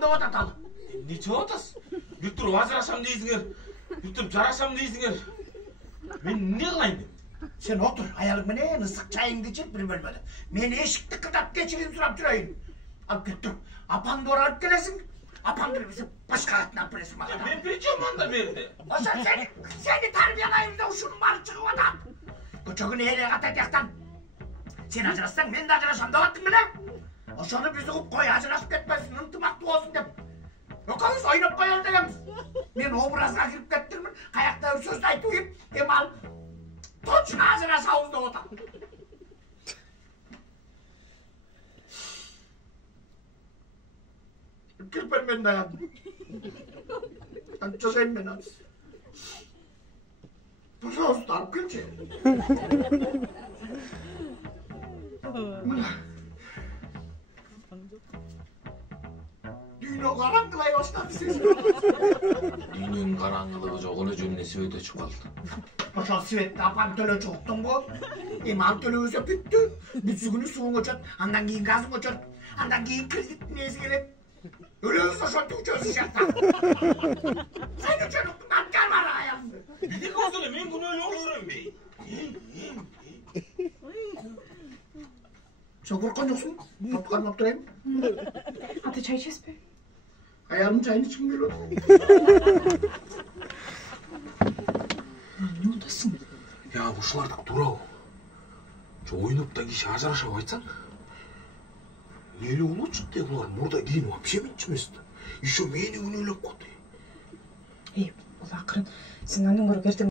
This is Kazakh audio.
ажырашам деп атат ал. Не чоғатасыз? Бүйтіп ажырашам дейсіңер, бүйтіп жарашам дейсіңер. Мен не қылайын? Sen otur, ayalımın ısık çayını içip bir bölmedi. Men eşikti kıtap geçireyim sürap durayım. Alıp gittim. Apan doğru alıp gelesin. Apan bir bizi başka katına apresim Ya adam. ben pričom anda berdi. Oşa seni tarbiyalayayım da uşunun barı çıkıp adam. Köçögün eğriye kat etekten. Sen ajırassan men de ajırasam da attın bile. Oşonu bizi kup koy ajırasıp ketmesin, ıntımaklı olsun dep. Ökağız oynap koyalım degemiz. Men obrazga girip kettirmin, kayakta bir söz aytıyım. Emal. Точно ажырашабыз деп отам. Кірпен мен даядым. Жасайын мен аз. Пожалуйста, алып келші. Мына. Дүйнө караңгылай баштады сезім. Дүйнөнүн караңгылыгы жок эле жөнүнө свет өчүп калды. Ошол светти апам төлөө жоктун го. Эми ал төлөбөсө бүттү. Бүтсүгүнү сууң өчөт, андан кийин газың өчөт, андан кийин кредиттин эси келет. Өлөбүз ошентип үчөөсү жакта. Сен үчүн аткар бар аялым. Биздики болсо эле мен күнөөлүү боло беремби? Sen korkan yoksun. Kapı karmak durayım. Ata çay içeceğiz be. Ayağımın çayını içim geliyor. Ne oldasın? Ya ушулардык туурабы? Ойноп да киши ажырашып айтсаң, эле улуучу деп булар мурда кийин вообще минчимес да. Еще мени күнөөлөп коет. Ey, ул акырын. Сен анын көрүп эртең